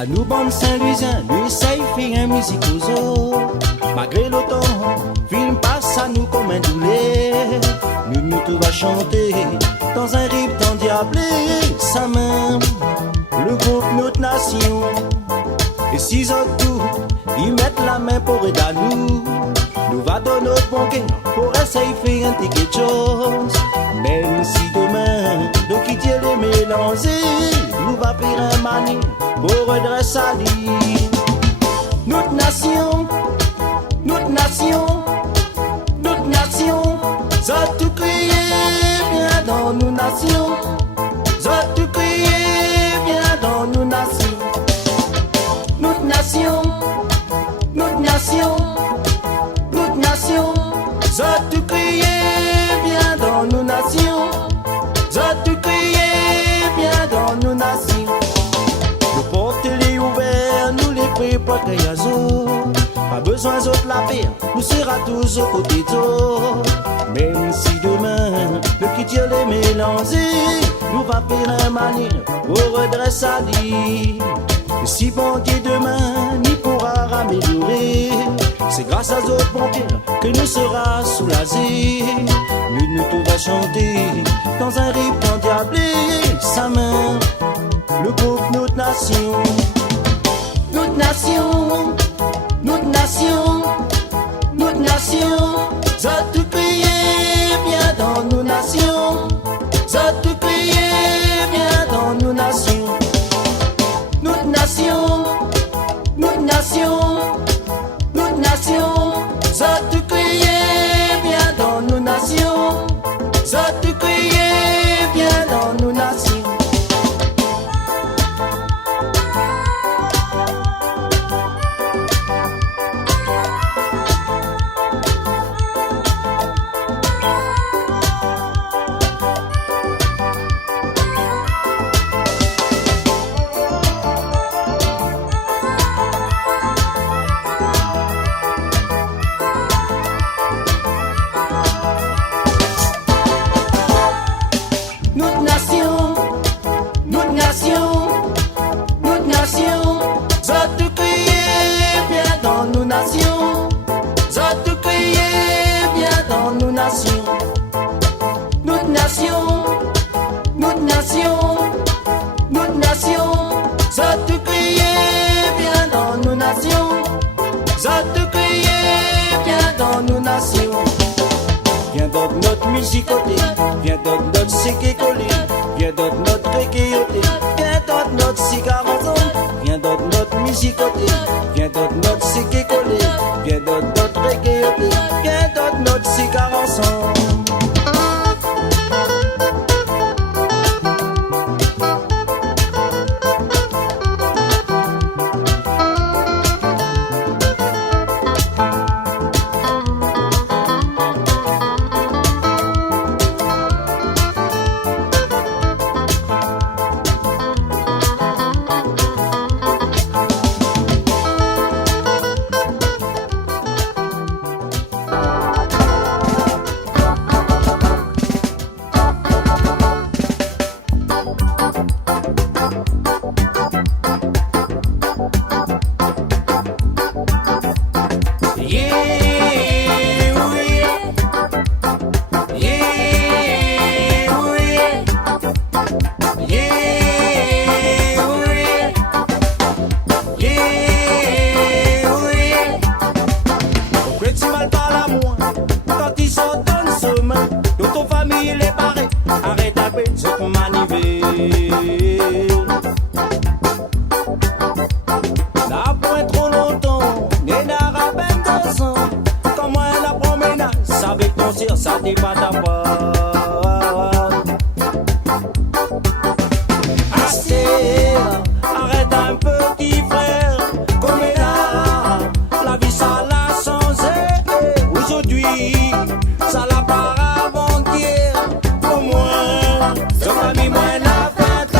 À nous, bande Saint-Louisien, nous essaye faire un musique aux autres. Malgré le temps, film passe à nous comme un doulet. Nous tout va chanter dans un rythme endiablé. Ça même, le groupe Notre Nation. Et si autres tout, ils mettent la main pour aider à nous. Nous va donner notre bon cœur pour essayer de faire un quelque chose. Même si demain, nous quitter les mélangés, nous va faire un mani pour redresser à l'île. Notre nation, notre nation, notre nation, ça tout crié bien dans nos nations. Ça tout crié bien dans nos nations. Notre nation, notre nation, notre nation, ça tout crié bien dans nos nations. Ça tout crié bien dans nos nations. Le porte-les ouvert, nous les préparons qu'à yazo. Pas besoin d'autre la paix, nous sera tous aux côtés d'eux. Même si demain, le quitter les mélangés, nous va faire un manier pour redresser à l'île. Et si bon Dieu demain n'y pourra améliorer, c'est grâce à d'autres bons cœurs que nous sera soulagés. Nous tout va chanter dans un rythme endiablé. Sa main, le groupe Notre Nation. Notre nation, notre nation, notre nation. Ça tout crié bien dans nos nations. Ça tout crié bien dans nos nations. Notre nation, notre nation, notre nation. Ça tout crié bien dans nos nations. Ça tout crié bien dans nos nations. Viens d'autres notre musicoté, viens d'autres notre séqué collé, viens d'autres notre réquilloté, viens d'autres notre cigare ensemble, viens d'autres notre musicoté, viens d'autres notre séqué collé, viens d'autres notre réquilloté, viens d'autres notre cigare ensemble. Ça n'est pas d'avoir assez. Arrête un petit frère, comme là, la vie ça l'a changé. Aujourd'hui, ça l'a pas avant-hier. Au moins, son ami moins la fête.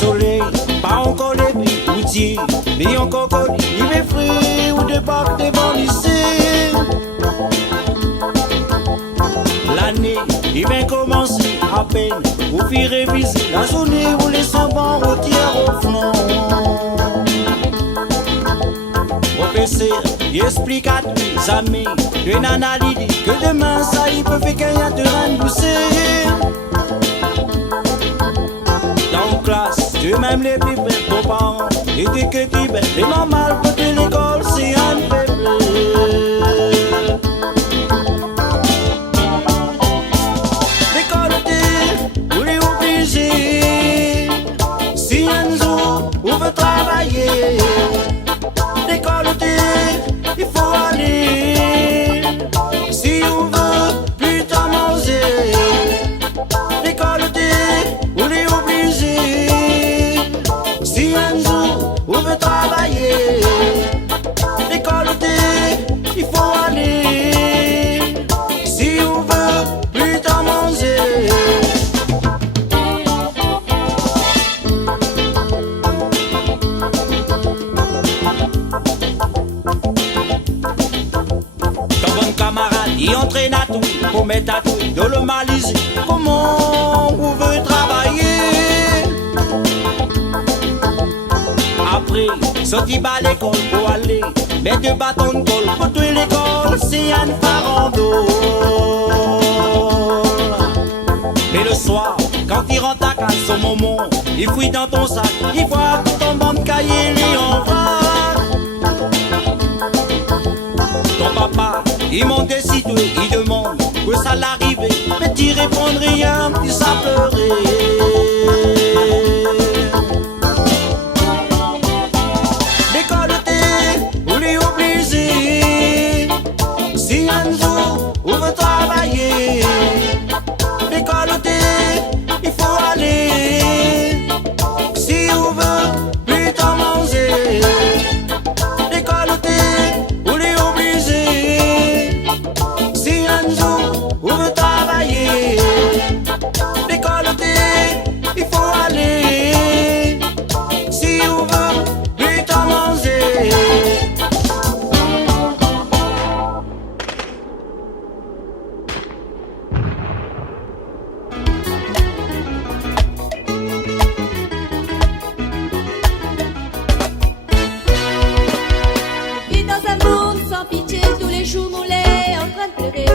Soleil, pas encore les routiers, mais encore connu, il est frais ou de parc devant lycée. L'année, il vient commencer à peine, vous fit réviser la journée où les sambans retièrent au fond. Professeur, il explique à tous les amis, une analyse que demain ça il peut faire qu'il y a de rembourser. Dans classe, tu m'aimes les plus belles, ton parent, et t'es que tu belles, les normal pour l'école, c'est un faible. L'école t'es, vous les obligés, si un jour, vous veut travailler. L'école t'es, il faut aller, si on veut plus t'en manger. L'école t'es, vous les obligés, si un jour on veut travailler. L'école t'es, il faut aller, si on veut plus t'en manger. Ton bon camarade, il entraîne à tout, pour mettre à tout, de le maliser. Comment vous veut travailler? Après, sorti bas l'école pour aller, mettre deux bâtons de colle pour tuer l'école, c'est un farando. Et le soir, quand il rentre à casa, au moment, il fouille dans ton sac, il voit tout ton banc de cahiers, lui en vrac. Ton papa, il monte des sites, il demande que ça l'arrive, mais tu réponds rien, tu sais pleurer. L'école t'es, vous les obligés, si un jour vous veut travailler. L'école t'es, il faut aller, si vous veut plus t'en manger. L'école t'es, vous les obligés, si un jour vous veut travailler. L'école sans pitié, tous les jours moulés en train de pleurer.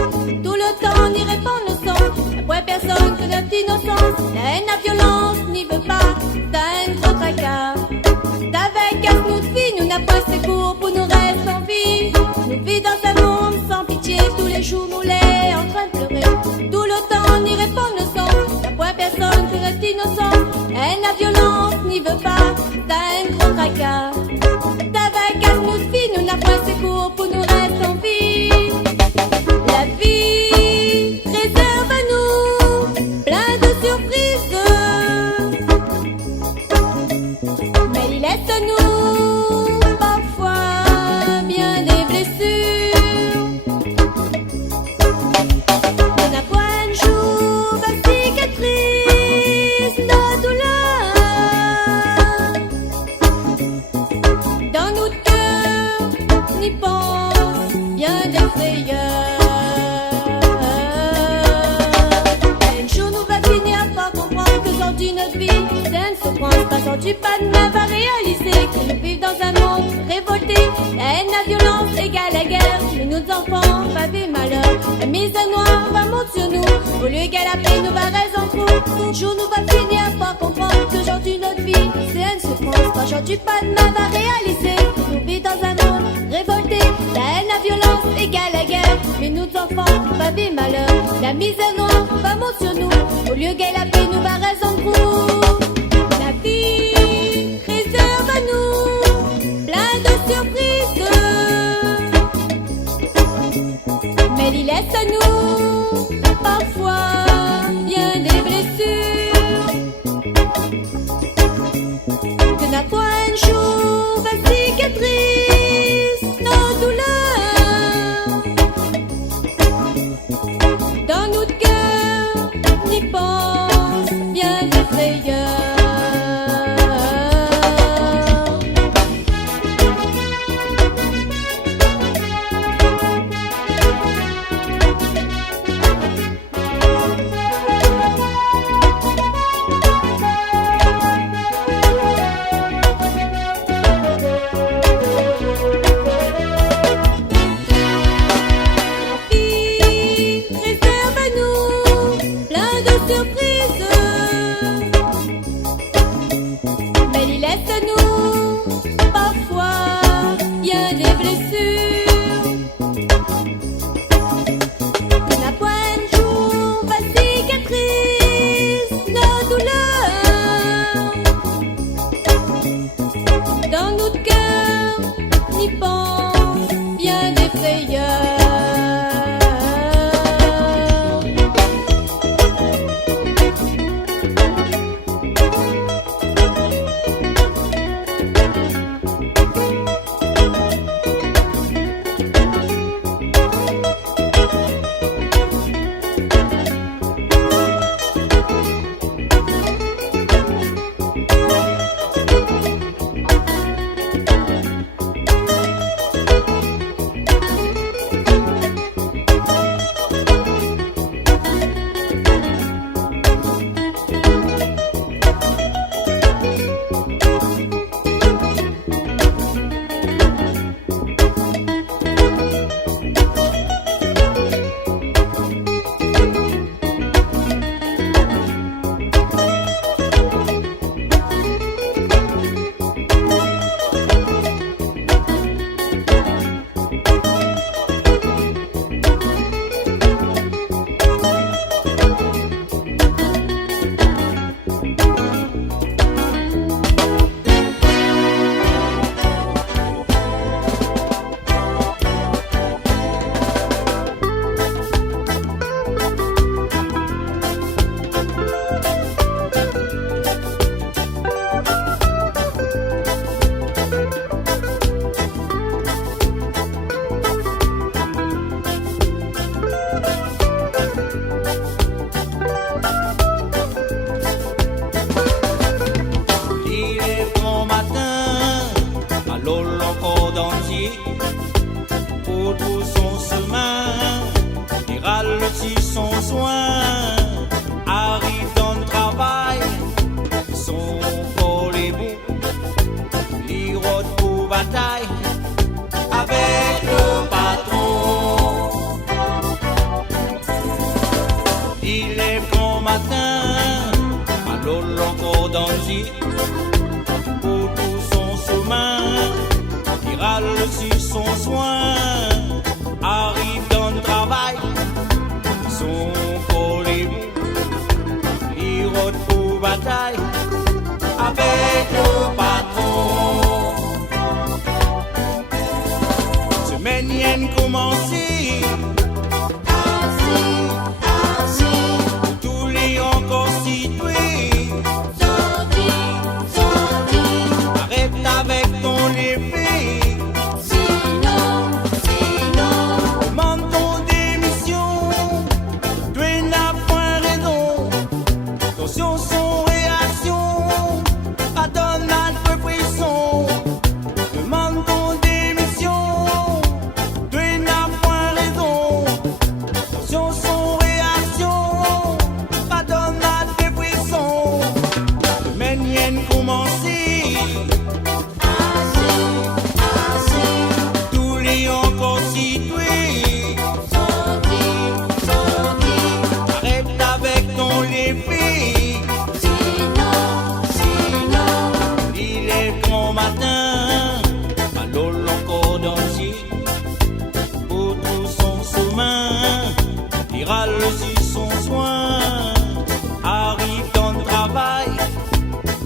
Tout le temps on y répand le sang, après personne que notre innocence. La haine, la violence n'y veut pas, ta haine trop tracas. T'avais casse nous de vie, nous n'a pas secours pour nous rester en vie. Nous vit dans un monde sans pitié, tous les jours moulés en train de pleurer. Tout le temps on y répand le sang, après personne que notre innocence. La haine, la violence n'y veut pas, ta haine trop tracas. T'avais casse nous de vie, nous n'a pas secours pour nous rester en vie. La vie réserve à nous plein de surprises, mais il laisse à nous parfois bien des blessures. On n'a point un jour la cicatrice de douleur. Dans notre cœur, n'y pense bien des frayeurs. Un jour nous va finir par comprendre que sorti notre vie, c'est une souffrance. Pas sorti pas de main va réaliser que nous vivons dans un monde révolté. La haine, la violence égale la guerre. Mais nos enfants va vivre malheur. La mise à noir va monter sur nous. Au lieu égale la paix, nous va raison trop. Un jour nous va finir par comprendre que aujourd'hui notre vie, c'est une souffrance. Pas sorti pas de main va réaliser que nous vivons dans un monde révolté. La haine, la violence égale la guerre. Mais nos enfants va vivre malheur. La misère noire va monter sur nous. Au lieu égale la paix, nous va raison trop. La vie réserve à nous plein de surprises, mais il laisse à nous parfois bien des blessures. Que n'a point un jour va cicatrice nos douleurs. Dans notre cœur, n'y pense bien des frayeurs. Réserve à nous plein de surprises, mais il laisse à nous parfois bien des blessures. Que n'a point un jour va cicatrice nos douleurs. Dans notre cœur, n'y pense bien des frayeurs. bataille avec le manienne commencer. Tous les encore situés. Arrête avec ton épée. Demande ton démission. Tu n'as point raison. Tension sans réaction. Pardonne à peu frisson. Demande ton démission. Tu n'as point raison. Tension sans réaction. Pardonne à tes frissons. De manienne commencer. Tous les encore situés. Arrête avec ton épée. Il est grand matin. À l'eau encore d'entier. Pour tout son chemin. Il râle sur son soin. Arrive dans le travail.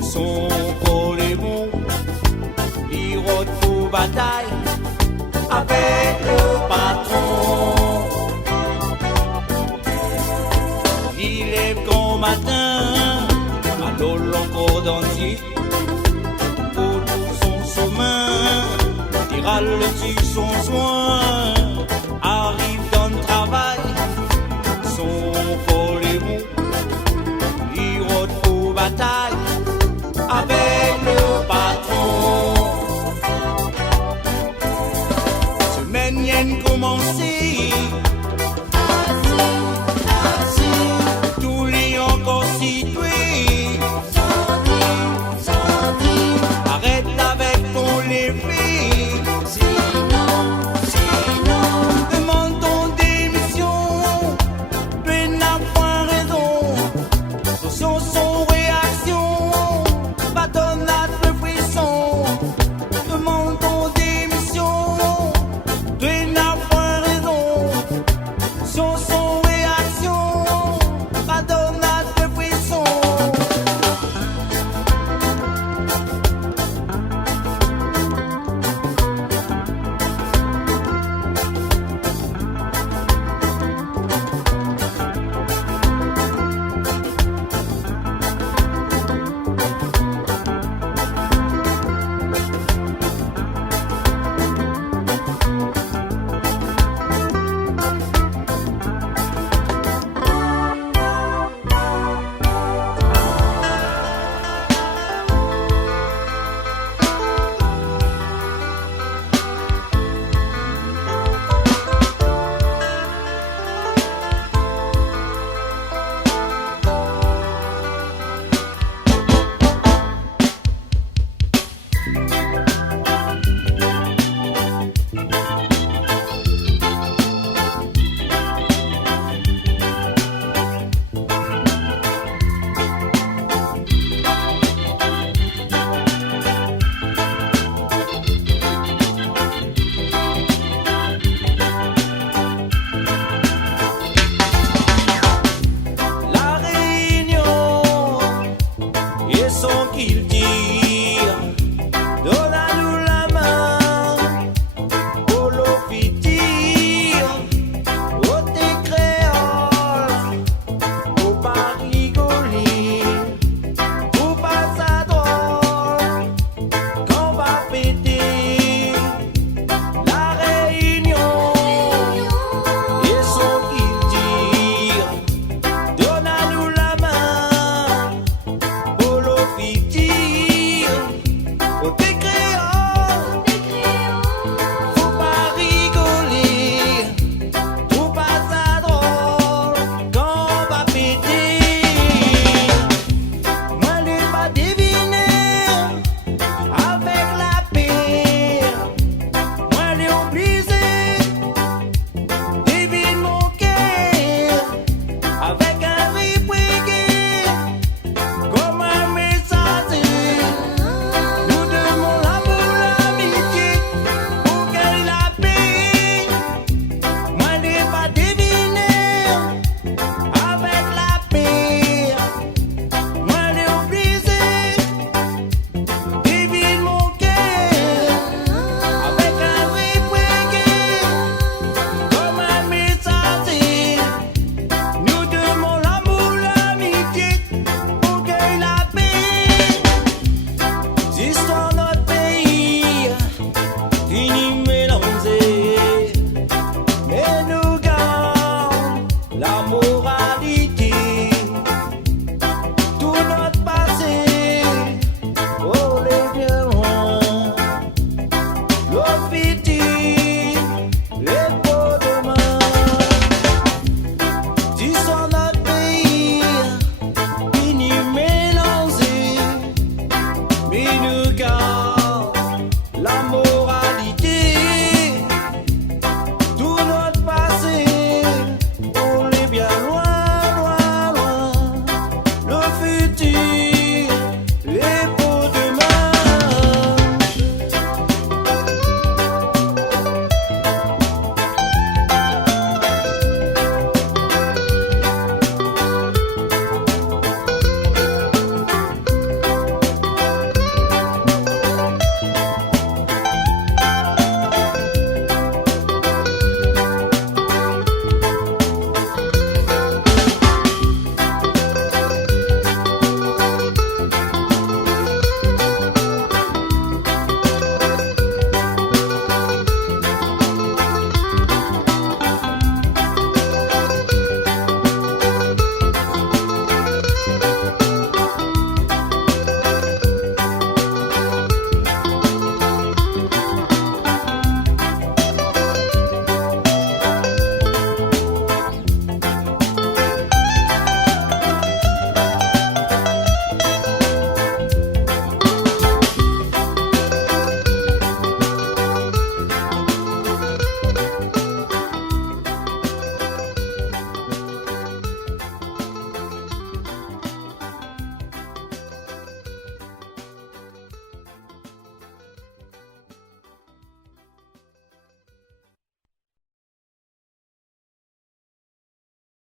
Son corps est bon. Il retrouve bataille avec le patron. Il est grand matin, à l'eau encore d'entier. Pour tout son chemin, il râle sur son soin.